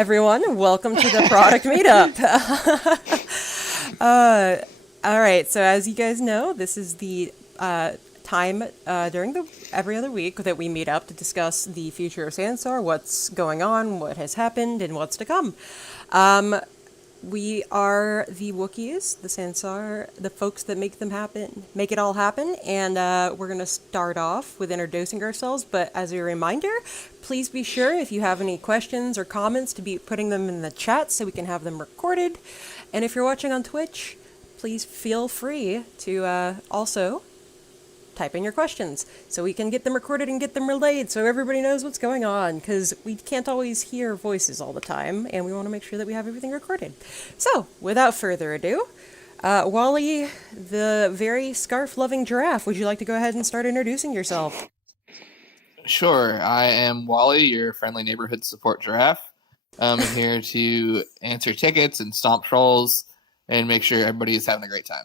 everyone. Welcome to the product meetup. All right, so as you guys know, this is the time during the every other week that we meet up to discuss the future of Sansar, what's going on, what has happened, and what's to come. We are the Wookiees, the Sansar, the folks that make them happen, make it all happen, and we're going to start off with introducing ourselves, but as a reminder, please be sure if you have any questions or comments to be putting them in the chat so we can have them recorded, and if you're watching on Twitch, please feel free to also type in your questions so we can get them recorded and get them relayed so everybody knows what's going on, because we can't always hear voices all the time and we want to make sure that we have everything recorded. So without further ado, Wally, the very scarf-loving giraffe, would you like to go ahead and start introducing yourself? Sure. I am Wally, your friendly neighborhood support giraffe. I'm here to answer tickets and stomp trolls and make sure everybody is having a great time.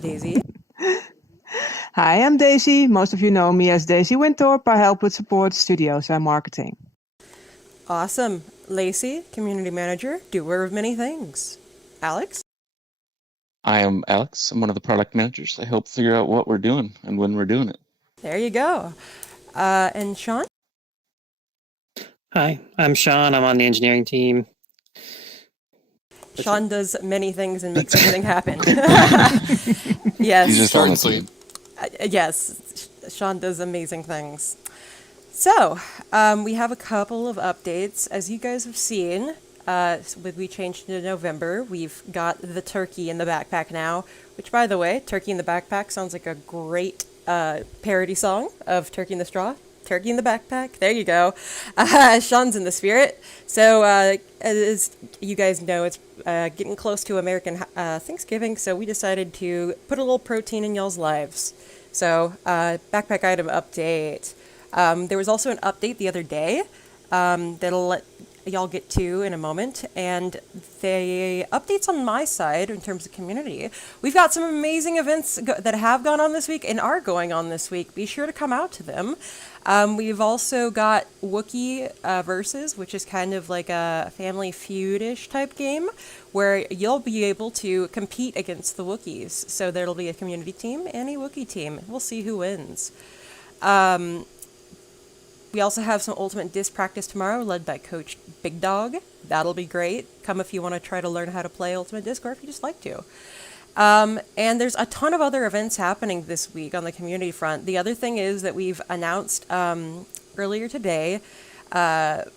Daisy? Hi, I'm Daisy. Most of you know me as Daisy Winthorpe. I help with support, studios, and marketing. Awesome. Lacey, community manager, doer of many things. Alex? I am Alex. I'm one of the product managers. I help figure out what we're doing and when we're doing it. There you go. And Sean? Hi, I'm Sean. I'm on the engineering team. Sean does many things and makes everything happen. Yes. He's just Short on the and sweet. team. Yes, Sean does amazing things. So, we have a couple of updates. As you guys have seen, we changed to November. We've got the turkey in the backpack now, which, by the way, Turkey in the Backpack sounds like a great parody song of Turkey in the Straw. Turkey in the Backpack. There you go. Sean's in the spirit. So, as you guys know, it's getting close to American Thanksgiving, so we decided to put a little protein in y'all's lives. So, backpack item update. There was also an update the other day that'll let y'all get to in a moment, and the updates on my side in terms of community. We've got some amazing events that have gone on this week and are going on this week. Be sure to come out to them. We've also got Wookiee Versus, which is kind of like a Family Feud-ish type game, where you'll be able to compete against the Wookiees. So there'll be a community team and a Wookiee team. We'll see who wins. We also have some Ultimate Disc practice tomorrow, led by Coach Big Dog. That'll be great. Come if you want to try to learn how to play Ultimate Disc, or if you just like to. And there's a ton of other events happening this week on the community front. The other thing is that we've announced earlier today the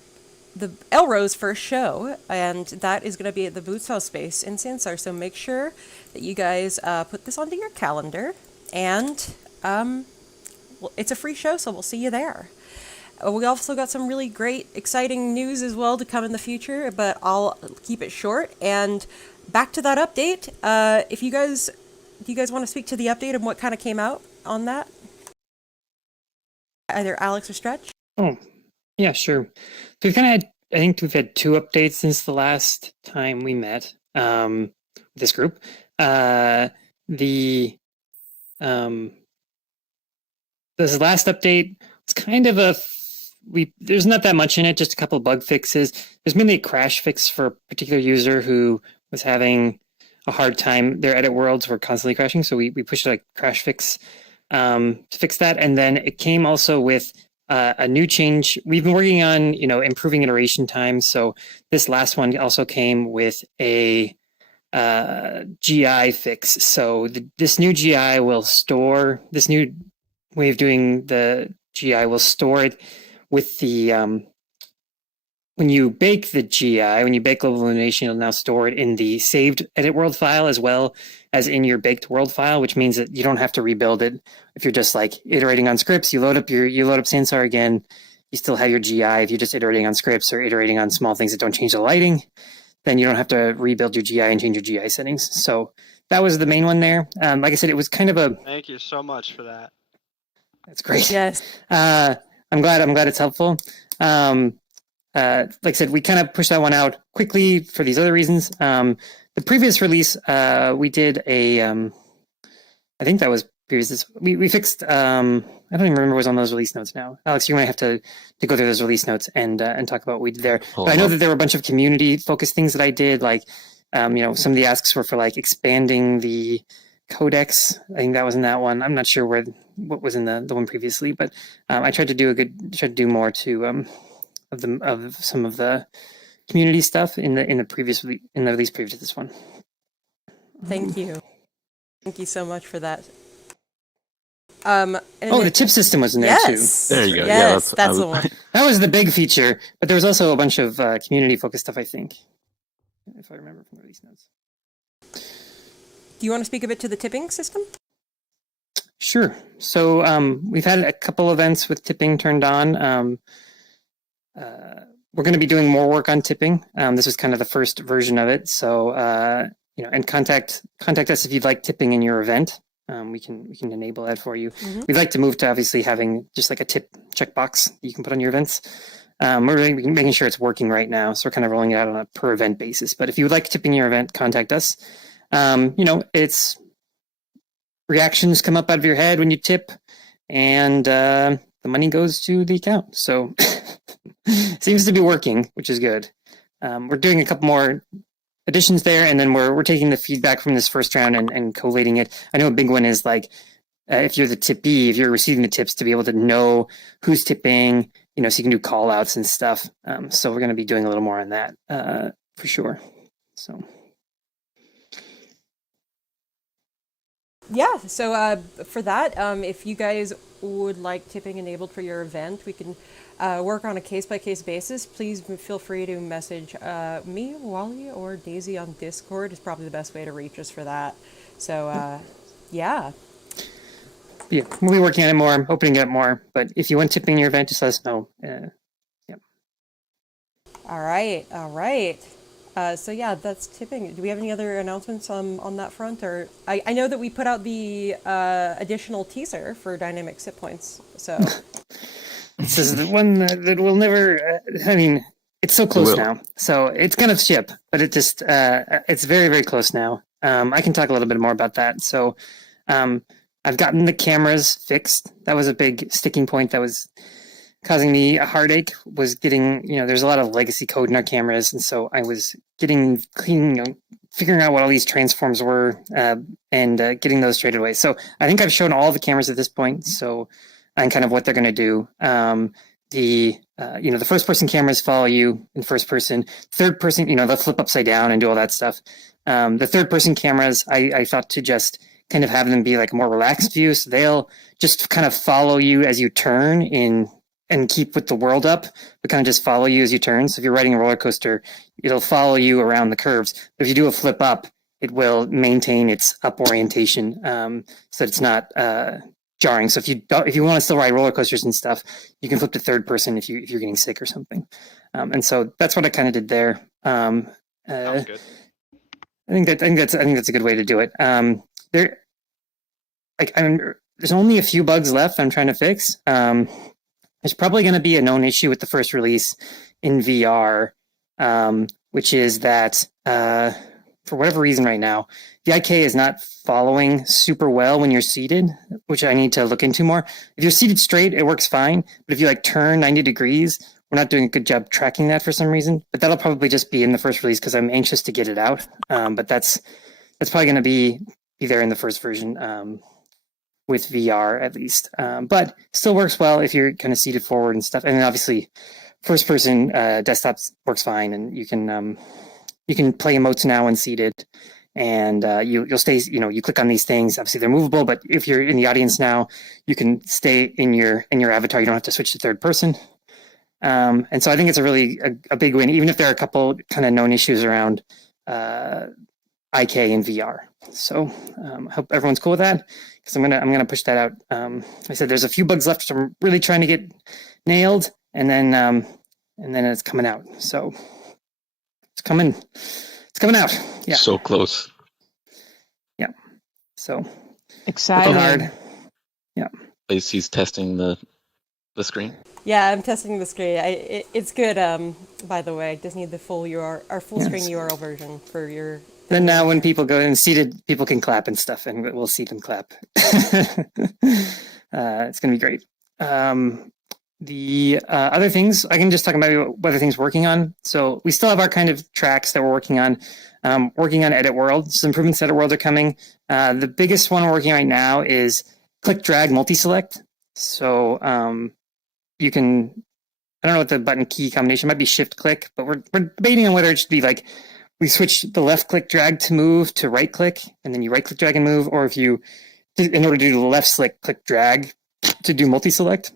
Elrose first show, and that is going to be at the Boots House space in Sansar. So make sure that you guys put this onto your calendar, and well, it's a free show, so we'll see you there. We also got some really great, exciting news as well to come in the future, but I'll keep it short. And back to that update. Do you guys want to speak to the update and what kind of came out on that? Either Alex or Stretch? Oh, yeah, sure. So I think we've had two updates since the last time we met, this group. This last update was kind of there's not that much in it, just a couple of bug fixes. There's mainly a crash fix for a particular user who was having a hard time. Their edit worlds were constantly crashing, so we pushed a crash fix to fix that. And then it came also with a new change. We've been working on, improving iteration time. So this last one also came with a GI fix. So this new GI will store, this new way of doing the GI will store it with the, when you bake the GI, when you bake Global Illumination, you'll now store it in the saved edit world file as well as in your baked world file, which means that you don't have to rebuild it. If you're just like iterating on scripts, you load up Sansar again, you still have your GI. If you're just iterating on scripts or iterating on small things that don't change the lighting, then you don't have to rebuild your GI and change your GI settings. So that was the main one there. Like I said, it was kind of a... Thank you so much for that. That's great. Yes. I'm glad it's helpful. Like I said, we kind of pushed that one out quickly for these other reasons. The previous release, we did I think that was previous. We fixed I don't even remember what was on those release notes now. Alex, you might have to go through those release notes and talk about what we did there. Pull But I them know up. that there were a bunch of community focused things that I did, like some of the asks were for like expanding the codex. I think that was in that one. I'm not sure what was in the one previously, but I tried to do more to of some of the community stuff in the release previous to this one. Thank you. Thank you so much for that. The tip system was in there yes. too. There you go. Yes, Yeah, that's the one. That was the big feature, but there was also a bunch of community focused stuff, I think, if I remember from the release notes. Do you want to speak a bit to the tipping system? Sure. So we've had a couple events with tipping turned on. We're going to be doing more work on tipping. This was kind of the first version of it. So and contact us if you'd like tipping in your event. We can enable that for you. Mm-hmm. We'd like to move to obviously having just like a tip checkbox that you can put on your events. We're really making sure it's working right now, so we're kind of rolling it out on a per event basis. But if you would like tipping your event, contact us. It's reactions come up out of your head when you tip, and the money goes to the account. So seems to be working, which is good. We're doing a couple more additions there, and then we're taking the feedback from this first round and collating it. I know a big one is like if you're the tippee, if you're receiving the tips, to be able to know who's tipping, so you can do call outs and stuff. So we're going to be doing a little more on that for sure. So Yeah, so for that, if you guys would like tipping enabled for your event, we can work on a case-by-case basis. Please feel free to message me, Wally, or Daisy on Discord is probably the best way to reach us for that. So, yeah. yeah, we'll be working on it more. I'm hoping to get more. But if you want tipping your event, just let us know. All right, all right. So yeah, that's tipping. Do we have any other announcements on that front? Or I know that we put out the additional teaser for dynamic sit points. So This is the one that will never. It's so close now, so it's gonna ship, but it's very, very close now. I can talk a little bit more about that. So, I've gotten the cameras fixed. That was a big sticking point that was causing me a heartache. Was getting, there's a lot of legacy code in our cameras, and so I was getting clean, figuring out what all these transforms were, and getting those straight away. So I think I've shown all the cameras at this point. So. And kind of what they're going to do. The first person cameras follow you in first person. Third person, they'll flip upside down and do all that stuff. The third person cameras, I thought to just kind of have them be like a more relaxed view. So they'll just kind of follow you as you turn and keep with the world up, but kind of just follow you as you turn. So if you're riding a roller coaster, it'll follow you around the curves. But if you do a flip up, it will maintain its up orientation, so that it's not jarring. So if you want to still ride roller coasters and stuff, you can flip to third person if you're getting sick or something. And so that's what I kind of did there. Sounds good. I think that's a good way to do it. There's only a few bugs left I'm trying to fix. There's probably going to be a known issue with the first release in VR, which is that for whatever reason right now, the IK is not following super well when you're seated, which I need to look into more. If you're seated straight, it works fine. But if you turn 90 degrees, we're not doing a good job tracking that for some reason. But that'll probably just be in the first release because I'm anxious to get it out. But that's probably going to be there in the first version with VR at least. But still works well if you're kind of seated forward and stuff. And then obviously, first person desktop works fine, and you can play emotes now when seated, and you'll stay. You click on these things. Obviously, they're movable, but if you're in the audience now, you can stay in your avatar. You don't have to switch to third person. And so I think it's a really a big win, even if there are a couple kind of known issues around IK and VR. So I hope everyone's cool with that, because I'm gonna push that out. I said there's a few bugs left, so I'm really trying to get nailed, and then it's coming out. So. It's coming out. Yeah. So close. Yeah. So Exciting. hard. Yeah. Lacey's testing the screen. Yeah, I'm testing the screen. It's good. By the way, I just need the full screen URL version for your. Then now, when people go in seated, people can clap and stuff, and we'll see them clap. It's going to be great. The other things, I can just talk about what other things we're working on. So we still have our kind of tracks that we're working on Edit World. Some improvements to Edit World are coming. The biggest one we're working on right now is click, drag, multi-select. So you can, I don't know what the button key combination might be, shift click, but we're debating on whether it should be like we switch the left click drag to move to right click, and then you right click drag and move, or if you, in order to do the left click drag to do multi-select,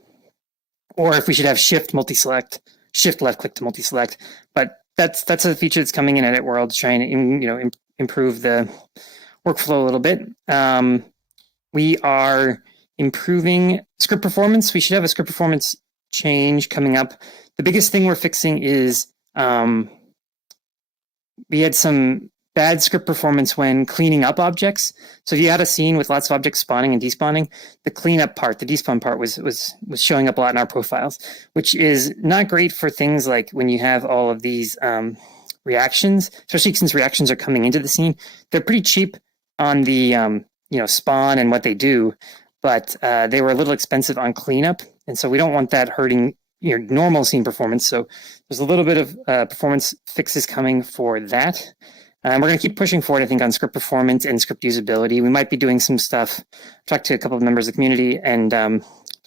or if we should have shift multi-select, shift left click to multi-select. But that's a feature that's coming in Edit World, trying to improve the workflow a little bit. We are improving script performance. We should have a script performance change coming up. The biggest thing we're fixing is we had some bad script performance when cleaning up objects. So if you had a scene with lots of objects spawning and despawning, the cleanup part, the despawn part was showing up a lot in our profiles, which is not great for things like when you have all of these reactions, especially since reactions are coming into the scene. They're pretty cheap on the spawn and what they do, but they were a little expensive on cleanup, and so we don't want that hurting your normal scene performance. So there's a little bit of performance fixes coming for that. We're going to keep pushing forward, I think, on script performance and script usability. We might be doing some stuff. Talked to a couple of members of the community and a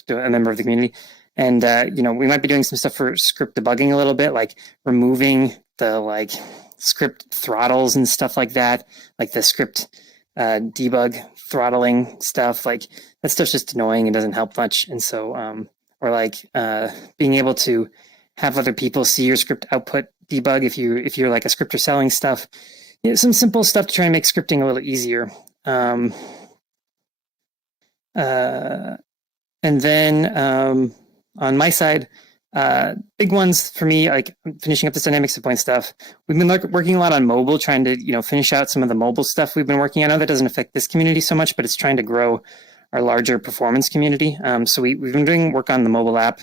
member of the community, and we might be doing some stuff for script debugging a little bit, like removing the script throttles and stuff like that, like the script debug throttling stuff. Like that stuff's just annoying and doesn't help much. And so, or being able to have other people see your script output debug if you're like a scripter selling stuff. Some simple stuff to try and make scripting a little easier. And then on my side, big ones for me, like finishing up this dynamic set point stuff. We've been working a lot on mobile, trying to finish out some of the mobile stuff we've been working on. I know that doesn't affect this community so much, but it's trying to grow our larger performance community. So we've been doing work on the mobile app,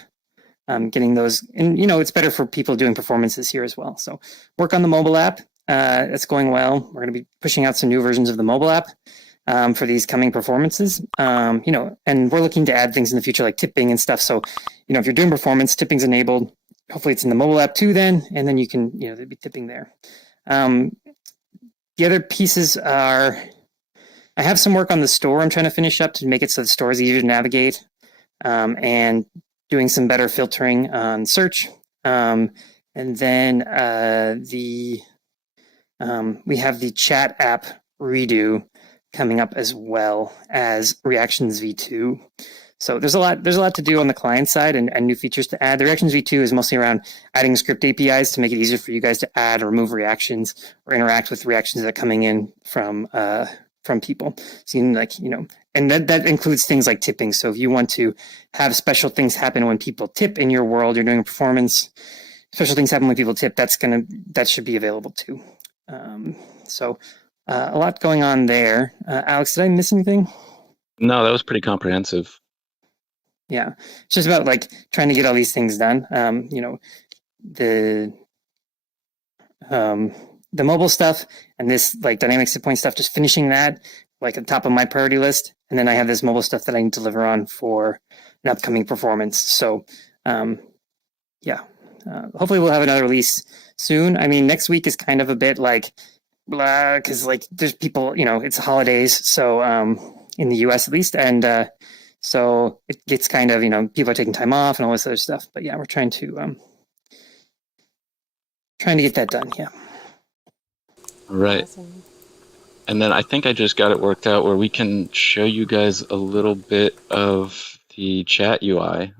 getting those, and it's better for people doing performances here as well. So work on the mobile app. It's going well. We're going to be pushing out some new versions of the mobile app for these coming performances. And we're looking to add things in the future like tipping and stuff. So, if you're doing performance, tipping's enabled. Hopefully it's in the mobile app too then, and then you can, there'd be tipping there. The other pieces are, I have some work on the store I'm trying to finish up to make it so the store is easier to navigate, and doing some better filtering on search. And then we have the chat app redo coming up, as well as Reactions v2. So there's a lot to do on the client side and new features to add. The Reactions v2 is mostly around adding script APIs to make it easier for you guys to add or remove reactions or interact with reactions that are coming in from people. So and that includes things like tipping. So if you want to have special things happen when people tip in your world, you're doing a performance, special things happen when people tip, that should be available too. A lot going on there. Alex, did I miss anything? No, that was pretty comprehensive. Yeah, it's just about trying to get all these things done. The mobile stuff and this dynamic set point stuff, just finishing that at the top of my priority list. And then I have this mobile stuff that I need to deliver on for an upcoming performance. So hopefully we'll have another release soon. I mean, next week is kind of a bit because there's people, it's holidays. So in the US at least. And so it gets kind of, people are taking time off and all this other stuff. But yeah, we're trying to get that done. Yeah. Right. Awesome. And then I think I just got it worked out where we can show you guys a little bit of the chat UI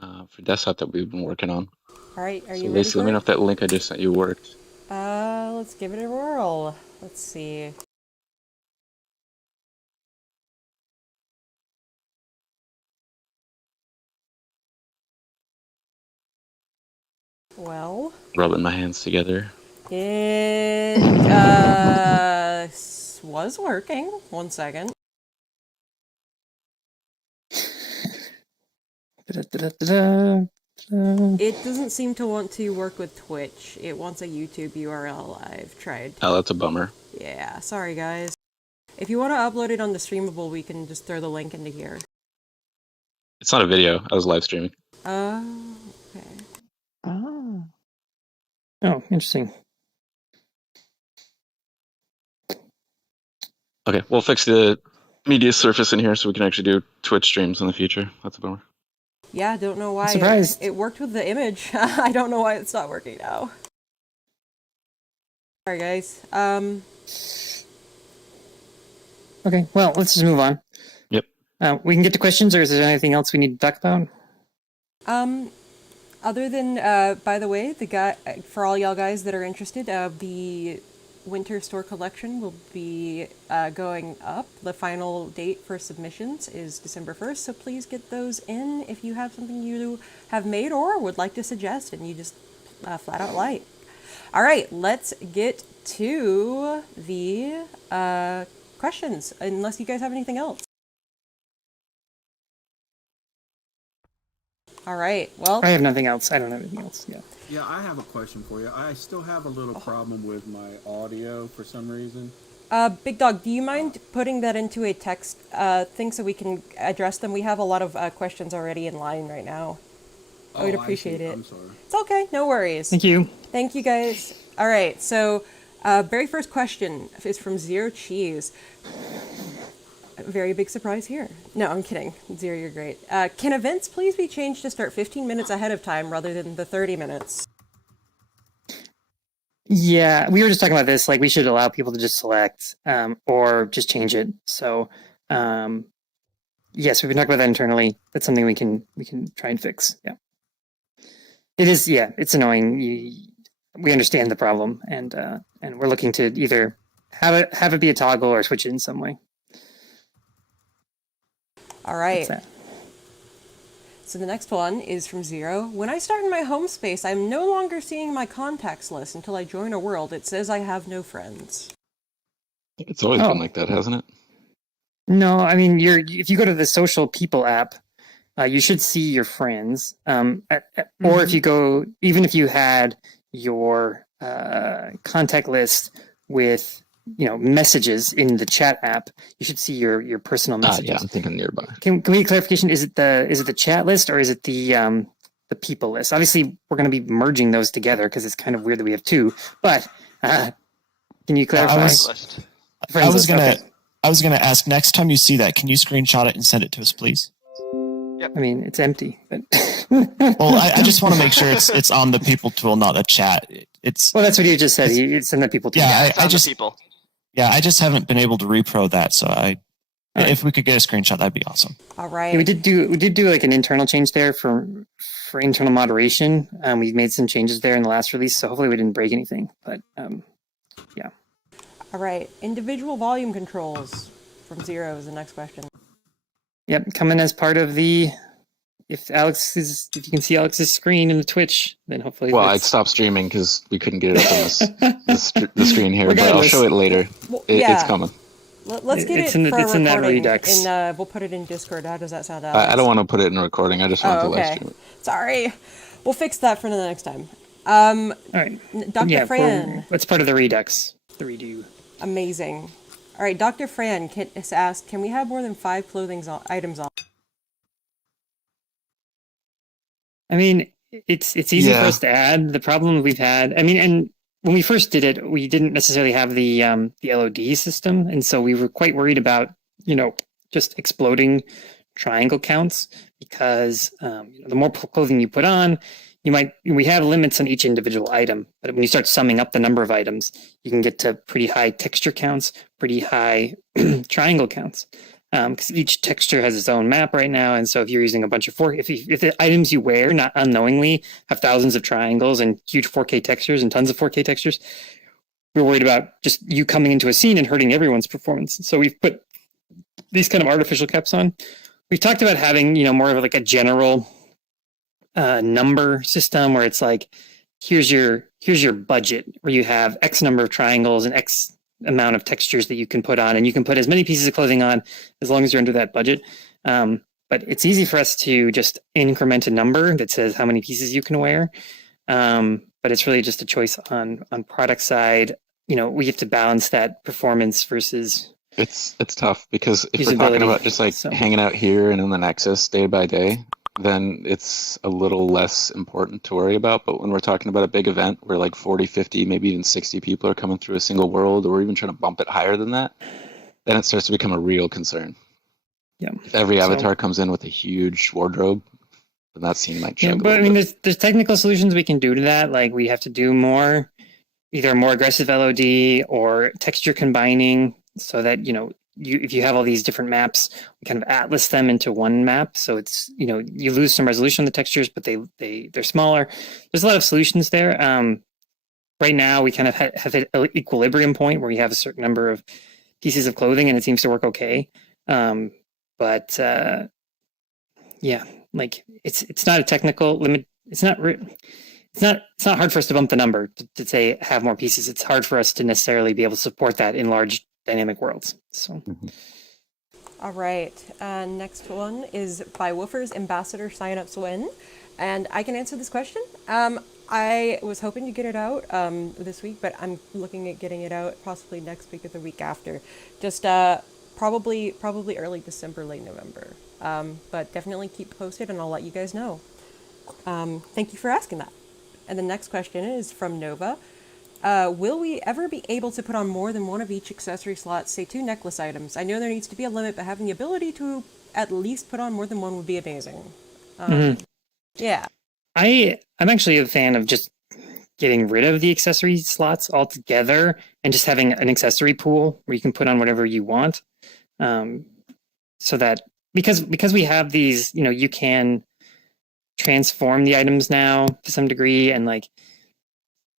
for desktop that we've been working on. All right, are you So ready Lacey, for let me know it? if that link I just sent you worked. Let's give it a whirl. Let's see. Well, Rubbing my hands together. it was working. 1 second. It doesn't seem to want to work with Twitch. It wants a YouTube URL. I've tried. Oh, that's a bummer. Yeah, sorry guys. If you want to upload it on the Streamable, we can just throw the link into here. It's not a video. I was live streaming. Okay. Ah. Oh, interesting. Okay, we'll fix the media surface in here so we can actually do Twitch streams in the future. That's a bummer. Yeah, don't know why. Surprised. It worked with the image. I don't know why it's not working now. Sorry, guys. Okay, well, let's just move on. Yep. We can get to questions, or is there anything else we need to talk about? Other than, by the way, for all y'all guys that are interested, the winter store collection will be going up. The final date for submissions is December 1st, so please get those in if you have something you have made or would like to suggest and you just flat out like. All right, let's get to the questions, unless you guys have anything else. All right, well. I have nothing else. I don't have anything else. Yeah. Yeah, I have a question for you. I still have a little problem with my audio for some reason. Big Dog, do you mind putting that into a text thing so we can address them? We have a lot of questions already in line right now. I would appreciate it. I'm sorry. It's okay, no worries. Thank you. Thank you, guys. All right, so very first question is from Zero Cheese. Very big surprise here. No, I'm kidding. Zero, you're great. Can events please be changed to start 15 minutes ahead of time rather than the 30 minutes? Yeah, we were just talking about this. Like, we should allow people to just select or just change it. So, yes, we've been talking about that internally. That's something we can try and fix. Yeah, it is. Yeah, it's annoying. We understand the problem, and we're looking to either have it be a toggle or switch it in some way. All right. That's that. So the next one is from Zero. When I start in my home space, I'm no longer seeing my contacts list until I join a world. It says I have no friends. It's always been like that, hasn't it? No, I mean, if you go to the social people app, you should see your friends. Or if you go, even if you had your contact list with messages in the chat app, you should see your personal messages. Yeah, I'm thinking nearby. Can we get clarification? Is it the chat list or is it the people list? Obviously, we're going to be merging those together because it's kind of weird that we have two. But can you clarify? I was gonna ask, next time you see that, can you screenshot it and send it to us, please? I mean, it's empty. But well, I just want to make sure it's on the people tool, not the chat. Well, that's what you just said. It's in the people tool. Yeah, I People. just haven't been able to repro that, so if we could get a screenshot, that'd be awesome. All right. Yeah, we did do like an internal change there for internal moderation. We made some changes there in the last release, so hopefully we didn't break anything. But yeah. All right. Individual volume controls from Zero is the next question. Yep, coming as part of the. If you can see Alex's screen in the Twitch, then hopefully. Well, I'd stop streaming because we couldn't get it up on the screen here, but I'll show it later. Well, It's coming. Let's get it's it in for it's in that recording, Redux. and we'll put it in Discord. How does that sound, Alex? I don't want to put it in recording. I just want to live stream it. Sorry. We'll fix that for the next time. All right. Dr. Fran. That's part of the Redux, the redo. Amazing. All right, Dr. Fran has asked, can we have more than 5 clothing items on? I mean, it's easy for us to add. The problem we've had, I mean, and when we first did it, we didn't necessarily have the LOD system, and so we were quite worried about just exploding triangle counts because the more clothing you put on, we have limits on each individual item, but when you start summing up the number of items, you can get to pretty high texture counts, pretty high triangle counts. Because each texture has its own map right now, and so if you're using a bunch of if the items you wear, not unknowingly, have thousands of triangles and huge 4K textures and tons of 4K textures, we're worried about just you coming into a scene and hurting everyone's performance. So we've put these kind of artificial caps on. We've talked about having more of like a general number system where it's like here's your budget where you have X number of triangles and X amount of textures that you can put on, and you can put as many pieces of clothing on as long as you're under that budget. But it's easy for us to just increment a number that says how many pieces you can wear. But it's really just a choice on product side. We have to balance that performance versus It's tough because if we're talking usability. about just like So hanging out here and in the Nexus day by day, then it's a little less important to worry about. But when we're talking about a big event where like 40, 50, maybe even 60 people are coming through a single world, or even trying to bump it higher than that, then it starts to become a real concern. yeah. If every So- avatar comes in with a huge wardrobe, then that scene might Yeah, chug a but I little mean, bit. there's technical solutions we can do to that. Like we have to do more, either more aggressive LOD or texture combining, so that if you have all these different maps, we kind of atlas them into one map. So it's you lose some resolution on the textures, but they're smaller. There's a lot of solutions there. Right now, we kind of have an equilibrium point where we have a certain number of pieces of clothing, and it seems to work okay. But yeah, like it's not a technical limit. It's not hard for us to bump the number to say have more pieces. It's hard for us to necessarily be able to support that in large dynamic worlds. So All right. Next one is by Woofer's Ambassador Signups Win. And I can answer this question. I was hoping to get it out this week, but I'm looking at getting it out possibly next week or the week after. Just probably early December, late November. But definitely keep posted and I'll let you guys know. Thank you for asking that. And the next question is from Nova. Will we ever be able to put on more than one of each accessory slot, say 2 necklace items? I know there needs to be a limit, but having the ability to at least put on more than one would be amazing. Yeah. I'm actually a fan of just getting rid of the accessory slots altogether and just having an accessory pool where you can put on whatever you want. So that because we have these, you can transform the items now to some degree, and like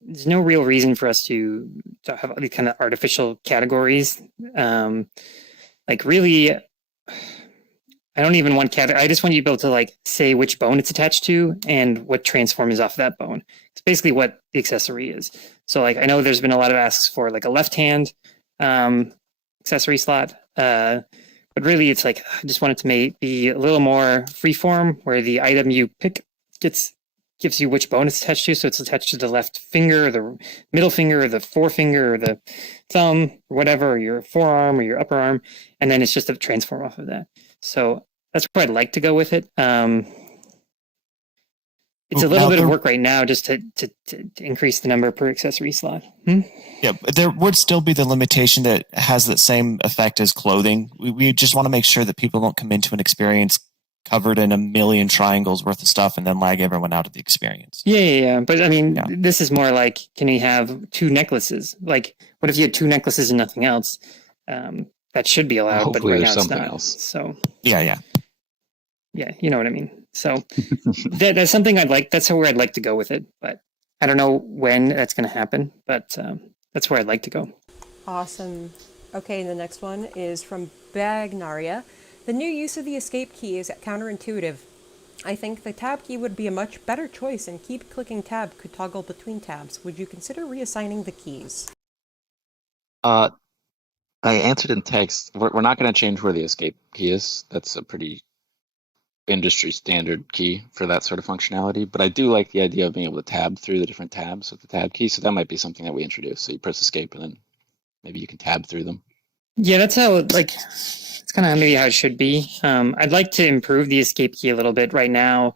there's no real reason for us to have these kind of artificial categories. Like really, I don't even want I just want you to be able to like say which bone it's attached to and what transform is off that bone. It's basically what the accessory is. So like I know there's been a lot of asks for like a left hand accessory slot, but really it's like I just want it to be a little more freeform, where the item you pick gives you which bone it's attached to. So it's attached to the left finger, or the middle finger, or the forefinger, or the thumb, or whatever, or your forearm, or your upper arm, and then it's just a transform off of that. So that's where I'd like to go with it. It's a little bit of work right now just to increase the number per accessory slot. Yeah, but there would still be the limitation that has that same effect as clothing. We just want to make sure that people don't come into an experience covered in a million triangles worth of stuff and then lag everyone out of the experience. Yeah. But I mean, This is more like, can we have 2 necklaces? Like, what if you had 2 necklaces and nothing else? That should be allowed, Hopefully but right there's now it's something not. else. So Yeah, you know what I mean. So that's something I'd like. That's where I'd like to go with it, but I don't know when that's going to happen. But that's where I'd like to go. Awesome. Okay, the next one is from Bagnaria. The new use of the escape key is counterintuitive. I think the tab key would be a much better choice, and keep clicking tab could toggle between tabs. Would you consider reassigning the keys? I answered in text. We're not going to change where the escape key is. That's a pretty industry standard key for that sort of functionality. But I do like the idea of being able to tab through the different tabs with the tab key. So that might be something that we introduce. So you press escape and then maybe you can tab through them. Yeah, that's how it's kind of maybe how it should be. I'd like to improve the escape key a little bit. Right now,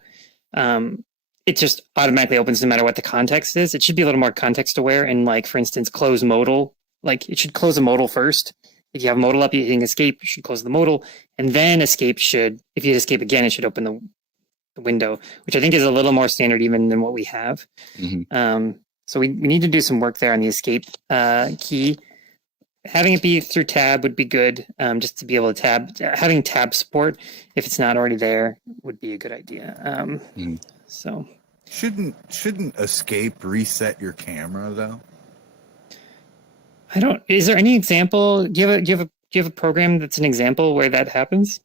it just automatically opens no matter what the context is. It should be a little more context aware. And like, for instance, close modal. Like it should close a modal first. If you have modal up, you're hitting escape, you should close the modal. And then escape should, if you hit escape again, it should open the window, which I think is a little more standard even than what we have. Mm-hmm. So we need to do some work there on the escape key. Having it be through tab would be good, just to be able to having tab support, if it's not already there, would be a good idea. So shouldn't escape reset your camera though? Is there any example? Do you have a program that's an example where that happens?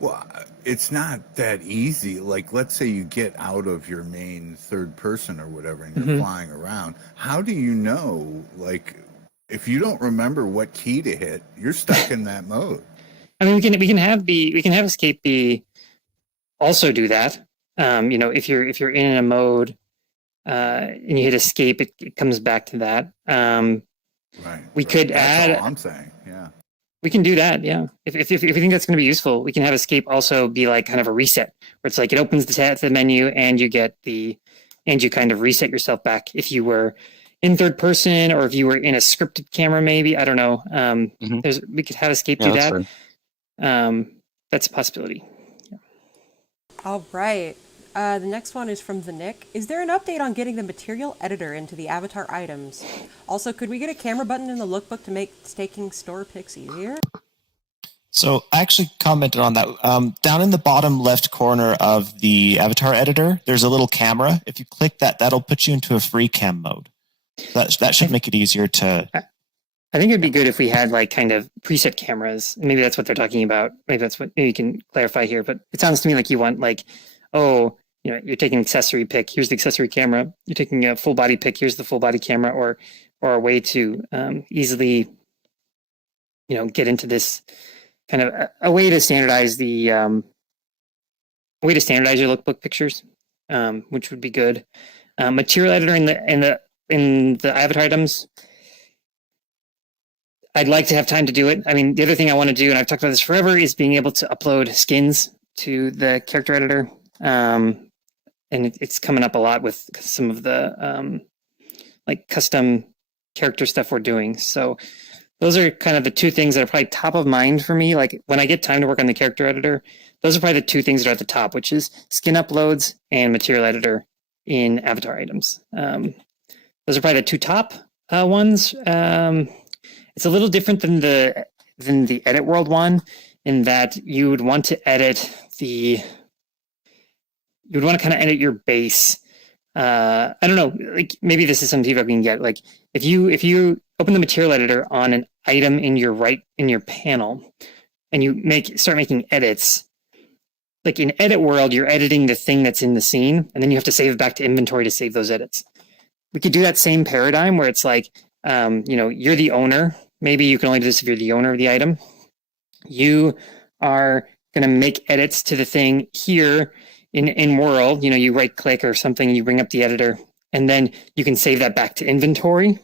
Well, it's not that easy. Like, let's say you get out of your main third person or whatever, and you're flying around. How do you know, like, if you don't remember what key to hit, you're stuck in that mode? I mean, we can have escape be also do that. If you're in a mode and you hit escape, it comes back to that. Right. We could That's add. all I'm saying. Yeah. We can do that, yeah. If you think that's going to be useful, we can have escape also be like kind of a reset, where it's like it opens the menu and you kind of reset yourself back if you were in third person or if you were in a scripted camera, maybe. I don't know. We could have escape do that's that. fair. That's a possibility. All right. The next one is from the Nick. Is there an update on getting the material editor into the avatar items? Also, could we get a camera button in the lookbook to make taking store pics easier? So I actually commented on that. Down in the bottom left corner of the avatar editor, there's a little camera. If you click that, that'll put you into a free cam mode. That should make it easier to... I think it'd be good if we had like kind of preset cameras. Maybe that's what they're talking about. Maybe you can clarify here. But it sounds to me like you want like, oh, you're taking an accessory pic. Here's the accessory camera. You're taking a full body pic. Here's the full body camera, or a way to easily, get into this kind of a way to standardize your lookbook pictures, which would be good. Material editor in the avatar items. I'd like to have time to do it. I mean, the other thing I want to do, and I've talked about this forever, is being able to upload skins to the character editor. And it's coming up a lot with some of the like custom character stuff we're doing. So those are kind of the two things that are probably top of mind for me. Like when I get time to work on the character editor, those are probably the two things that are at the top, which is skin uploads and material editor in avatar items. Those are probably the two top ones. It's a little different than the edit world one in that you would want to kind of edit your base. I don't know, like maybe this is some feedback we can get. Like if you open the material editor on an item in your panel and you start making edits, like in edit world, you're editing the thing that's in the scene and then you have to save it back to inventory to save those edits. We could do that same paradigm where it's like, you're the owner. Maybe you can only do this if you're the owner of the item. You are going to make edits to the thing here in world. You right click or something, you bring up the editor, and then you can save that back to inventory.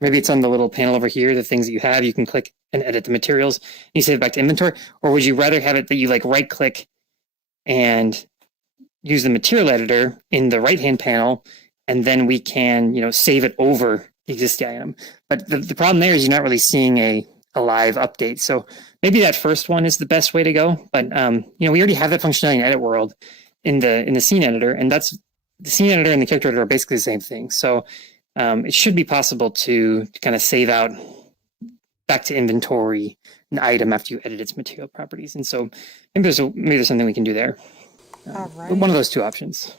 Maybe it's on the little panel over here, the things that you have, you can click and edit the materials. You save it back to inventory. Or would you rather have it that you like right click and use the material editor in the right-hand panel, and then we can, save it over the existing item. But the problem there is you're not really seeing a live update. So maybe that first one is the best way to go. But we already have that functionality in Edit World in the scene editor, and that's the scene editor and the character editor are basically the same thing. So it should be possible to kind of save out back to inventory an item after you edit its material properties. And so maybe there's something we can do there. All right. One of those two options.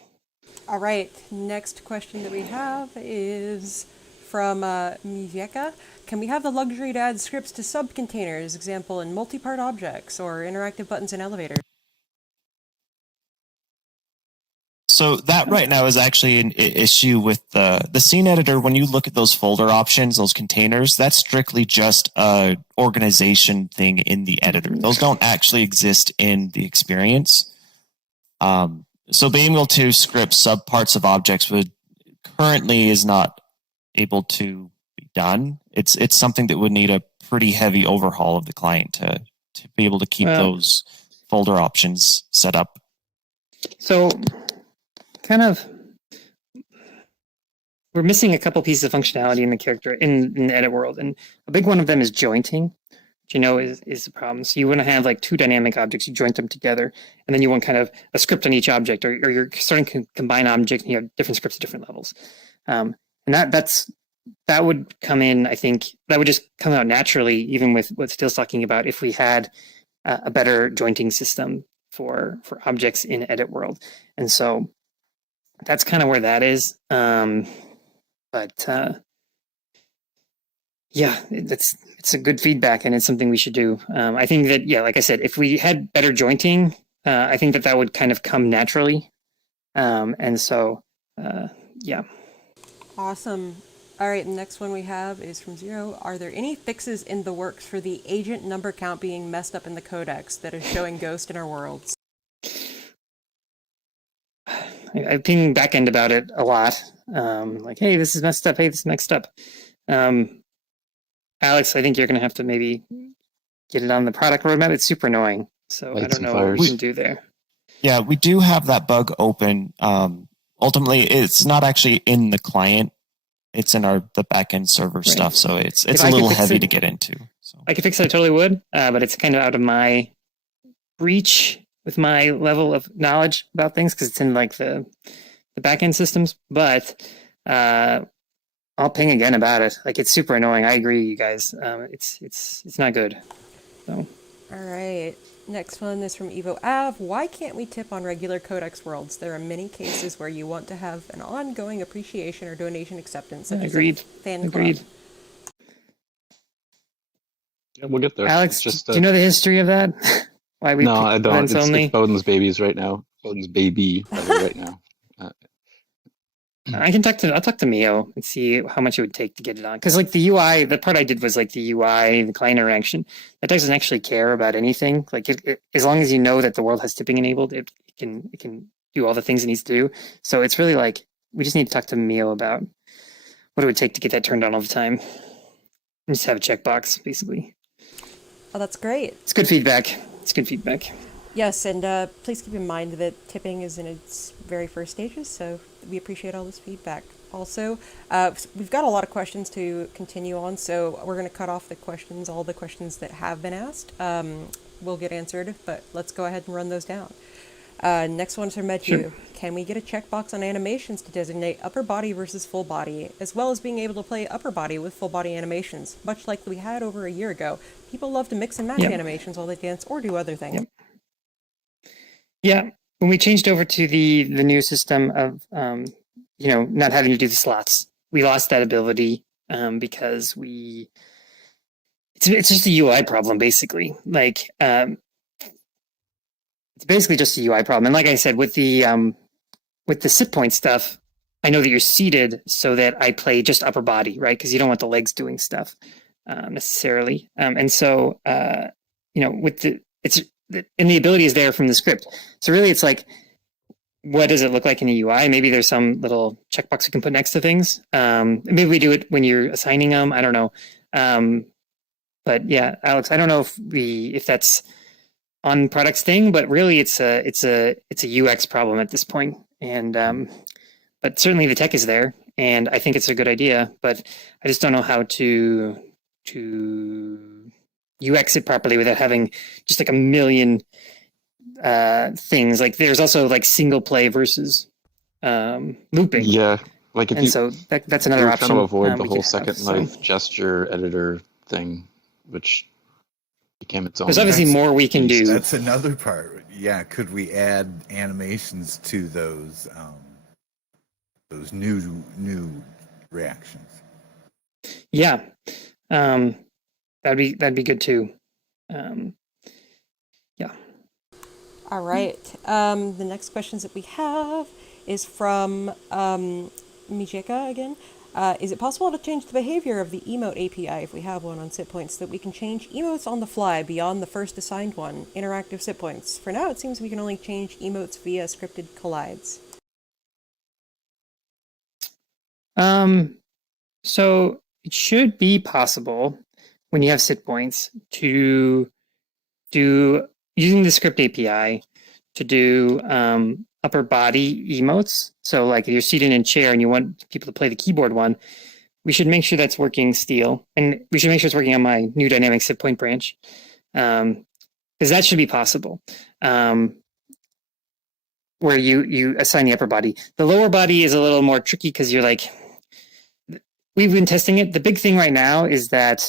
All right. Next question that we have is from Mivieka. Can we have the luxury to add scripts to subcontainers, example in multi-part objects or interactive buttons in elevators? So that right now is actually an issue with the scene editor. When you look at those folder options, those containers, that's strictly just a organization thing in the editor. Those don't actually exist in the experience. So being able to script subparts of objects currently is not able to be done. It's something that would need a pretty heavy overhaul of the client to be able to keep those folder options set up. So kind of we're missing a couple pieces of functionality in the character in the edit world, and a big one of them is jointing, which is the problem. So you want to have like two dynamic objects, you joint them together, and then you want kind of a script on each object, or you're starting to combine objects and you have different scripts at different levels. And that would come in, I think that would just come out naturally, even with what Steele's talking about, if we had a better jointing system for objects in edit world. And so that's kind of where that is. It's a good feedback, and it's something we should do. I think that, like I said, if we had better jointing, I think that would kind of come naturally. Awesome. All right, the next one we have is from Zero. Are there any fixes in the works for the agent number count being messed up in the codex that is showing ghost in our worlds? I've been backend about it a lot. Like, hey, this is messed up. Hey, this is messed up. Alex, I think you're going to have to maybe get it on the product roadmap. It's super annoying. So Light I don't some know what we fires. can do there. Yeah, we do have that bug open. Ultimately, it's not actually in the client. It's in the backend server stuff, so it's If a I could little fix heavy it- to get into. So I could fix it, I totally would, but it's kind of out of my reach with my level of knowledge about things because it's in like the backend systems. But I'll ping again about it. Like it's super annoying. I agree, you guys. It's not good. So All right. Next one is from Evo Av. Why can't we tip on regular Codex worlds? There are many cases where you want to have an ongoing appreciation or donation acceptance, such agreed. as a fan Agreed. club. Yeah, we'll get there. Alex, It's just do you know the history of that? Why we no, pick I don't. events It's only? Bowden's babies right now. Bowden's baby right now. I'll talk to Mio and see how much it would take to get it on. Because like the UI, the part I did was like the UI, the client interaction. That doesn't actually care about anything. Like as long as you know that the world has tipping enabled, it can do all the things it needs to do. So it's really like we just need to talk to Mio about what it would take to get that turned on all the time. And just have a checkbox, basically. Oh, that's great. It's good feedback. It's good feedback. Yes, and please keep in mind that tipping is in its very first stages, so we appreciate all this feedback. Also, we've got a lot of questions to continue on, so we're going to cut off all the questions that have been asked will get answered, but let's go ahead and run those down. Next one's from Metu. Sure. Can we get a checkbox on animations to designate upper body versus full body, as well as being able to play upper body with full body animations, much like we had over a year ago? People love to mix and match animations while they dance or do other things. Yep. Yeah, when we changed over to the new system of not having to do the slots, we lost that ability because it's just a UI problem basically. Like it's basically just a UI problem. And like I said, with the sit point stuff, I know that you're seated so that I play just upper body, right? Because you don't want the legs doing stuff necessarily. And so with and the ability is there from the script. So really it's like, what does it look like in the UI? Maybe there's some little checkbox we can put next to things. Maybe we do it when you're assigning them. I don't know. But yeah, Alex, I don't know if that's on products thing, but really it's a UX problem at this point. And but certainly the tech is there, and I think it's a good idea. But I just don't know how to UX it properly without having just like a million things. Like there's also like single play versus looping. Yeah, like so that's another we're option. trying to avoid the we whole could have, second life gesture editor thing, which became its own. There's obviously more we can do. That's another part. Yeah, could we add animations to those new reactions? Yeah, that'd be good too. Yeah. All right. The next questions that we have is from Mijeka again. Is it possible to change the behavior of the emote API if we have one on sit points, so that we can change emotes on the fly beyond the first assigned one, interactive sit points? For now, it seems we can only change emotes via scripted collides. So it should be possible when you have sit points to do using the script API to do upper body emotes. So like if you're seated in a chair and you want people to play the keyboard one, we should make sure that's working still. And we should make sure it's working on my new dynamic sit point branch. Because that should be possible. Where you assign the upper body. The lower body is a little more tricky because you're like, we've been testing it. The big thing right now is that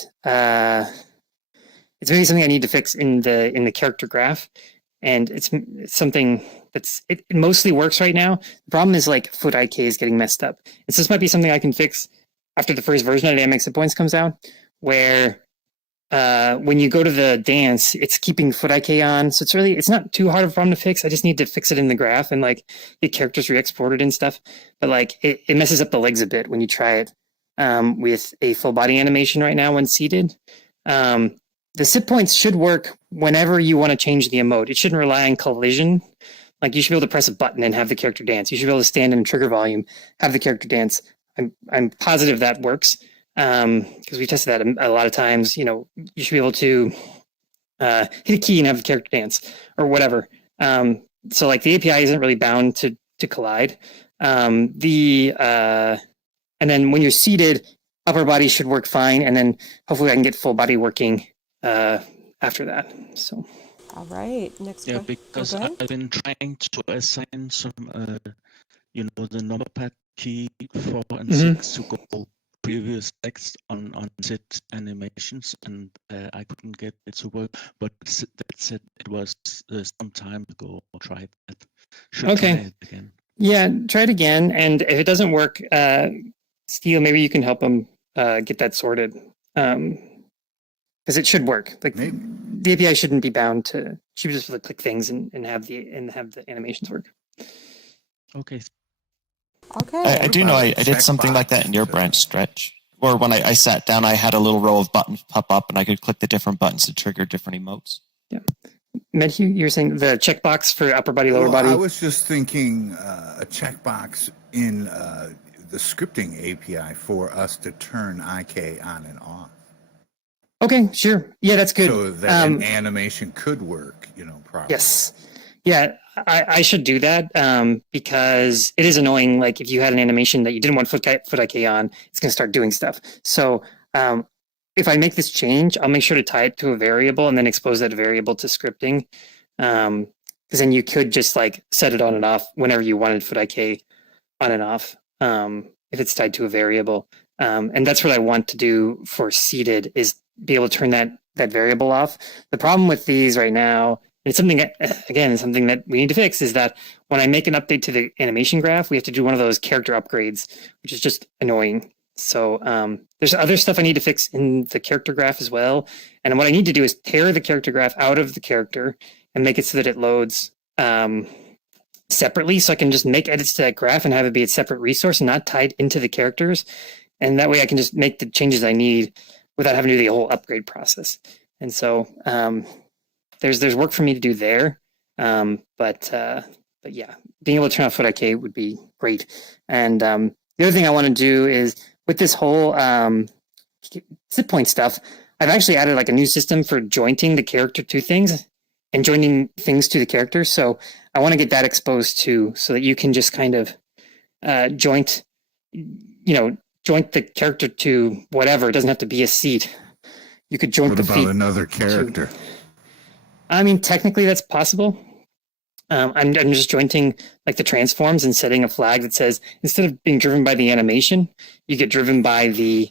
it's maybe something I need to fix in the character graph, and it's something it mostly works right now. The problem is like foot IK is getting messed up. And so this might be something I can fix after the first version of Dynamic Sit Points comes out, where when you go to the dance, it's keeping foot IK on. So it's not too hard of a problem to fix. I just need to fix it in the graph and like get characters re-exported and stuff. But like it messes up the legs a bit when you try it with a full body animation right now when seated. The sit points should work whenever you want to change the emote. It shouldn't rely on collision. Like you should be able to press a button and have the character dance. You should be able to stand in trigger volume, have the character dance. I'm positive that works. because we tested that a lot of times. You know, you should be able to hit a key and have the character dance or whatever. So like the API isn't really bound to collide. And then when you're seated, upper body should work fine, and then hopefully I can get full body working after that. So. All right. Next Yeah, question. because I've been trying to assign some, the number pad key 4 and 6 to go previous text on set animations, and I couldn't get it to work. But that said, it was some time ago. I tried that. Should try it again. Yeah, try it again, and if it doesn't work, Steele, maybe you can help him get that sorted. Because it should work. Like Maybe. the API shouldn't be bound to. Should be just to click things and have the animations work. Okay. Okay. I do know I did something like that in your branch stretch. Or when I sat down, I had a little row of buttons pop up, and I could click the different buttons to trigger different emotes. Yeah. Medhu, you're saying the checkbox for upper body, lower body? I was just thinking a checkbox in the scripting API for us to turn IK on and off. Okay, sure. Yeah, that's good. So that an animation could work, properly. Yes. Yeah, I should do that because it is annoying. Like if you had an animation that you didn't want foot IK on, it's going to start doing stuff. So if I make this change, I'll make sure to tie it to a variable and then expose that variable to scripting. Because then you could just like set it on and off whenever you wanted foot IK on and off if it's tied to a variable. And that's what I want to do for seated is be able to turn that variable off. The problem with these right now, it's something that we need to fix, is that when I make an update to the animation graph, we have to do one of those character upgrades, which is just annoying. So there's other stuff I need to fix in the character graph as well. And what I need to do is tear the character graph out of the character and make it so that it loads separately. So I can just make edits to that graph and have it be a separate resource and not tied into the characters. And that way I can just make the changes I need without having to do the whole upgrade process. And so there's work for me to do there. But yeah, being able to turn off foot IK would be great. And the other thing I want to do is with this whole zip point stuff, I've actually added like a new system for jointing the character to things and joining things to the character. So I want to get that exposed too, so that you can just kind of joint the character to whatever. It doesn't have to be a seat. You could joint the feet. What about another character? I mean, technically that's possible. I'm just jointing like the transforms and setting a flag that says instead of being driven by the animation, you get driven by the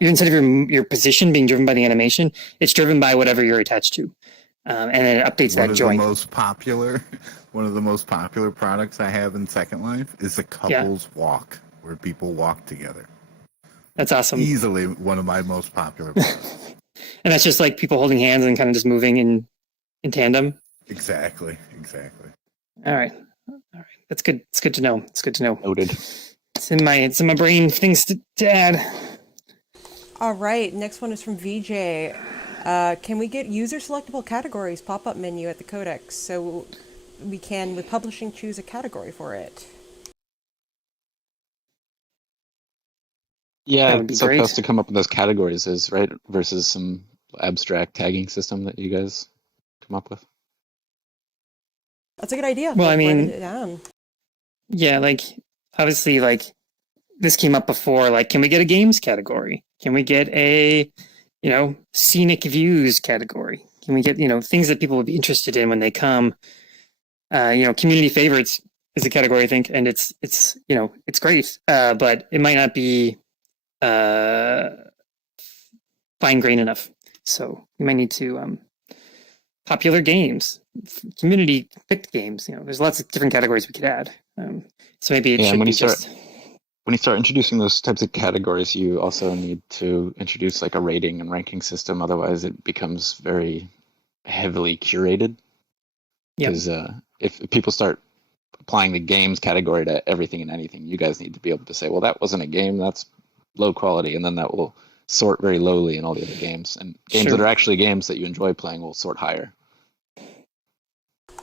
instead of your position being driven by the animation, it's driven by whatever you're attached to, and then it updates that joint. One of the most popular products I have in Second Life is the couples walk, where people walk together. That's awesome. Easily one of my most popular products. And that's just like people holding hands and kind of just moving in tandem. Exactly. All right. That's good. It's good to know. Noted. It's in my brain. Things to add. All right. Next one is from VJ. Can we get user selectable categories pop-up menu at the codex so we can, with publishing, choose a category for it? Yeah, it's supposed to come up with those categories right? Versus some abstract tagging system that you guys come up with. That's a good idea. Well, I mean, write it down. Yeah, like obviously, like this came up before. Like, can we get a games category? Can we get a, scenic views category? Can we get, things that people would be interested in when they come? Community favorites is a category, I think, and it's great, but it might not be fine grained enough. So we might need to popular games, community picked games. There's lots of different categories we could add. So maybe it should be just. When you start introducing those types of categories, you also need to introduce like a rating and ranking system. Otherwise, it becomes very heavily curated. Because if people start applying the games category to everything and anything, you guys need to be able to say, well, that wasn't a game, that's low quality, and then that will sort very lowly in all the other games. And games that are actually games that you enjoy playing will sort higher.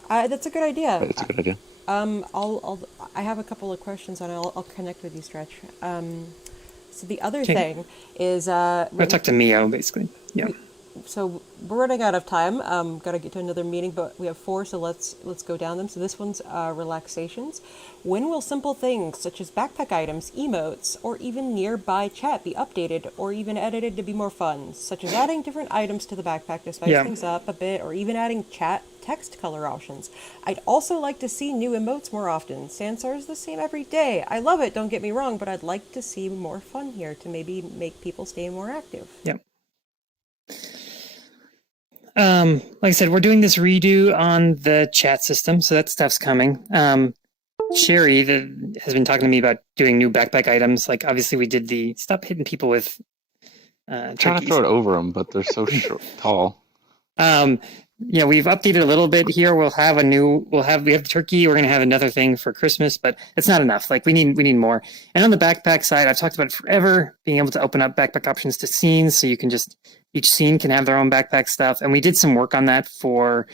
That's a good idea. It's a good idea. I have a couple of questions on it. I'll connect with you, Stretch. So the other Okay. thing is, I'll talk to Mio, basically. Yeah. so we're running out of time. Got to get to another meeting, but we have 4, so let's go down them. So this one's relaxations. When will simple things such as backpack items, emotes, or even nearby chat be updated or even edited to be more fun? Such as adding different items to the backpack to spice things up a bit, or even adding chat text color options. I'd also like to see new emotes more often. Sansar is the same every day. I love it, don't get me wrong, but I'd like to see more fun here to maybe make people stay more active. Yep. Like I said, we're doing this redo on the chat system, so that stuff's coming. Sherry has been talking to me about doing new backpack items. Like, obviously, we did the stop hitting people with Trying to turkeys. throw it over them, but they're so tall. Yeah, we've updated a little bit here. We have the turkey. We're going to have another thing for Christmas, but it's not enough. Like, we need more. And on the backpack side, I've talked about it forever, being able to open up backpack options to scenes, so you can each scene can have their own backpack stuff. And we did some work on that for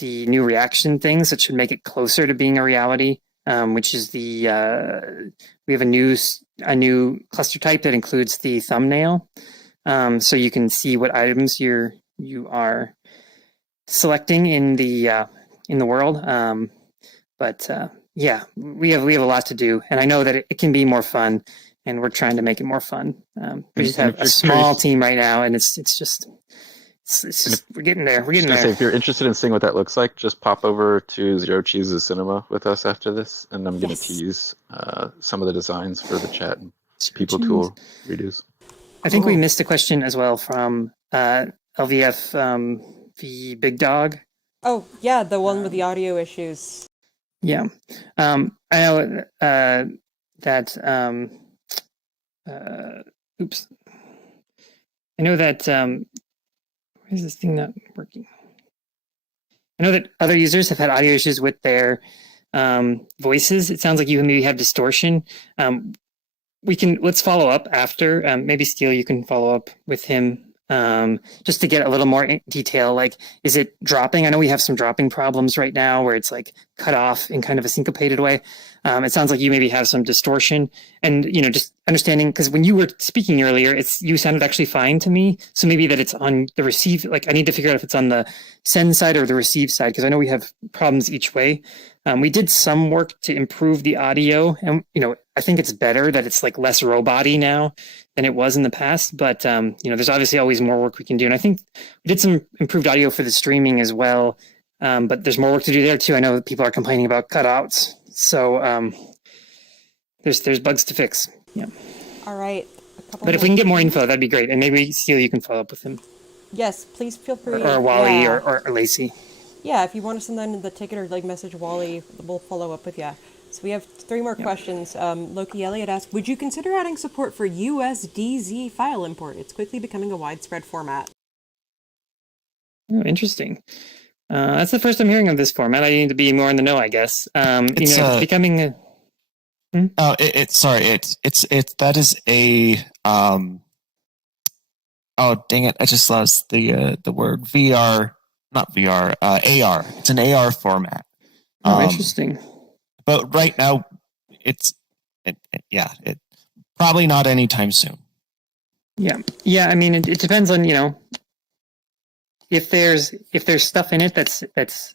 the new reaction things that should make it closer to being a reality. Which is we have a new cluster type that includes the thumbnail, so you can see what items you are selecting in the world. But yeah, we have a lot to do, and I know that it can be more fun, and we're trying to make it more fun. We just have a small team right now, and it's just we're getting there. We're getting there. If you're interested in seeing what that looks like, just pop over to Zero Cheese's Cinema with us after this, and I'm going to tease some of the designs for the chat and people tool redos. I think we missed a question as well from LVF, the big dog. Oh, yeah, the one with the audio issues. Yeah. I know that, oops. I know that, why is this thing not working? I know that other users have had audio issues with their voices. It sounds like you maybe have distortion. Let's follow up after. Maybe Steele, you can follow up with him just to get a little more detail. Like, is it dropping? I know we have some dropping problems right now where it's like cut off in kind of a syncopated way. It sounds like you maybe have some distortion, and just understanding, because when you were speaking earlier, you sounded actually fine to me. So maybe that it's on the receive. Like, I need to figure out if it's on the send side or the receive side, because I know we have problems each way. We did some work to improve the audio, and I think it's better that it's like less robot-y now than it was in the past. But there's obviously always more work we can do, and I think we did some improved audio for the streaming as well. But there's more work to do there too. I know that people are complaining about cutouts, so there's bugs to fix. Yeah. All right. But if we can get more info, that'd be great, and maybe Steele, you can follow up with him. Yes, please feel free. Or Wally, or Lacey. Yeah, if you want to send that in the ticket or message Wally, we'll follow up with you. So we have 3 more questions. Loki Elliott asked, would you consider adding support for USDZ file import? It's quickly becoming a widespread format. Oh, interesting. That's the first I'm hearing of this format. I need to be more in the know, I guess. It's becoming a... Oh, that is a oh, dang it, I just lost the word. VR, not VR, AR. It's an AR format. Interesting. But right now, it's probably not anytime soon. Yeah. I mean, it depends on if there's stuff in it that's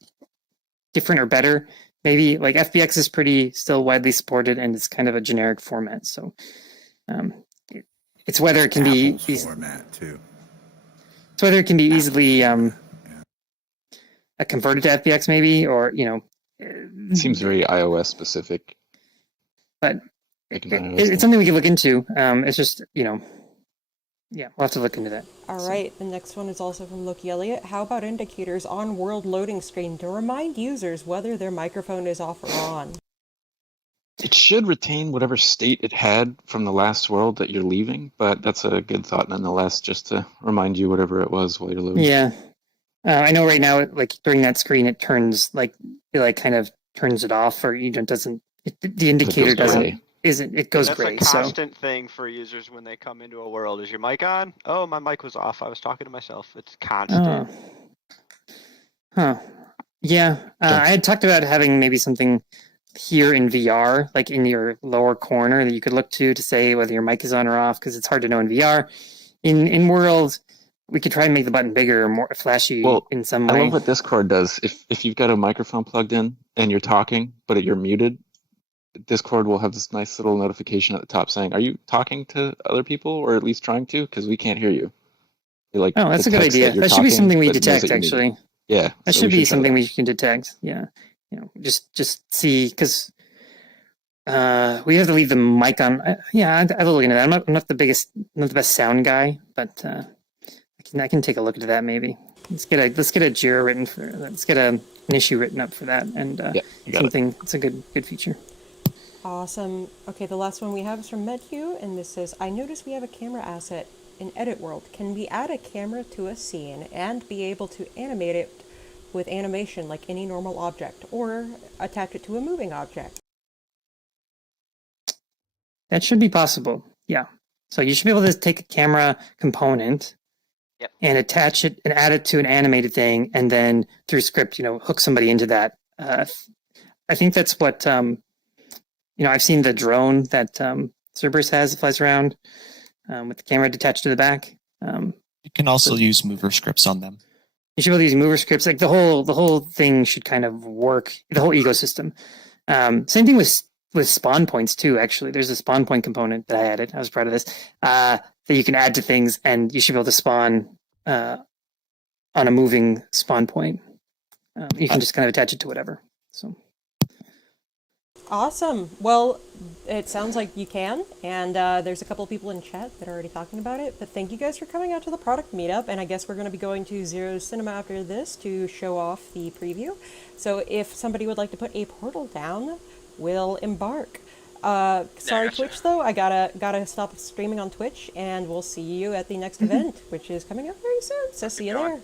different or better. Maybe like FBX is pretty still widely supported, and it's kind of a generic format. So it's whether it can be format too. It's whether it can be easily converted to FBX, maybe, or It seems very iOS specific. But it's something we can look into. It's just we'll have to look into that. All right, the next one is also from Loki Elliott. How about indicators on world loading screen to remind users whether their microphone is off or on? It should retain whatever state it had from the last world that you're leaving, but that's a good thought nonetheless, just to remind you whatever it was while you're loading. Yeah. I know right now, like during that screen, it turns it kind of turns it off, or the indicator doesn't. It goes gray. That's a constant thing for users when they come into a world. Is your mic on? Oh, my mic was off. I was talking to myself. It's constant. Yeah. I had talked about having maybe something here in VR, like in your lower corner that you could look to say whether your mic is on or off, because it's hard to know in VR. In World, we could try and make the button bigger or more flashy Well, in some I way. love what Discord does. If you've got a microphone plugged in and you're talking, but you're muted, Discord will have this nice little notification at the top saying, "Are you talking to other people, or at least trying to? Because we can't hear you." It like Oh, that's a good detects that idea. you're That should be talking, something we but knows detect, that you're muted. actually. Yeah, That so should we be should try something that. we can detect. Yeah. Just see, because we have to leave the mic on. Yeah, I will look into that. I'm not the best sound guy, but I can take a look into that maybe. Let's get a Jira written for. Let's get an issue written up for that, and Yeah, you got it. It's a good feature. Awesome. Okay, the last one we have is from MedHugh, and this says, I notice we have a camera asset in Edit World. Can we add a camera to a scene and be able to animate it with animation like any normal object, or attach it to a moving object? That should be possible. Yeah. So you should be able to take a camera component Yep. and attach it and add it to an animated thing, and then through script, hook somebody into that. I think that's what I've seen the drone that Cerberus has that flies around with the camera detached to the back. You can also use mover scripts on them. You should be able to use mover scripts. Like the whole thing should kind of work. The whole ecosystem. Same thing with spawn points too. Actually, there's a spawn point component that I added. I was proud of this. That you can add to things, and you should be able to spawn on a moving spawn point. You can just kind of attach it to whatever. So. Awesome. Well, it sounds like you can, and there's a couple of people in chat that are already talking about it, but thank you guys for coming out to the product meetup, and I guess we're going to be going to Zero Cinema after this to show off the preview. So if somebody would like to put a portal down, we'll embark. Sorry, Twitch, though, I gotta stop streaming on Twitch, and we'll see you at the next event, which is coming up very soon, so see you there.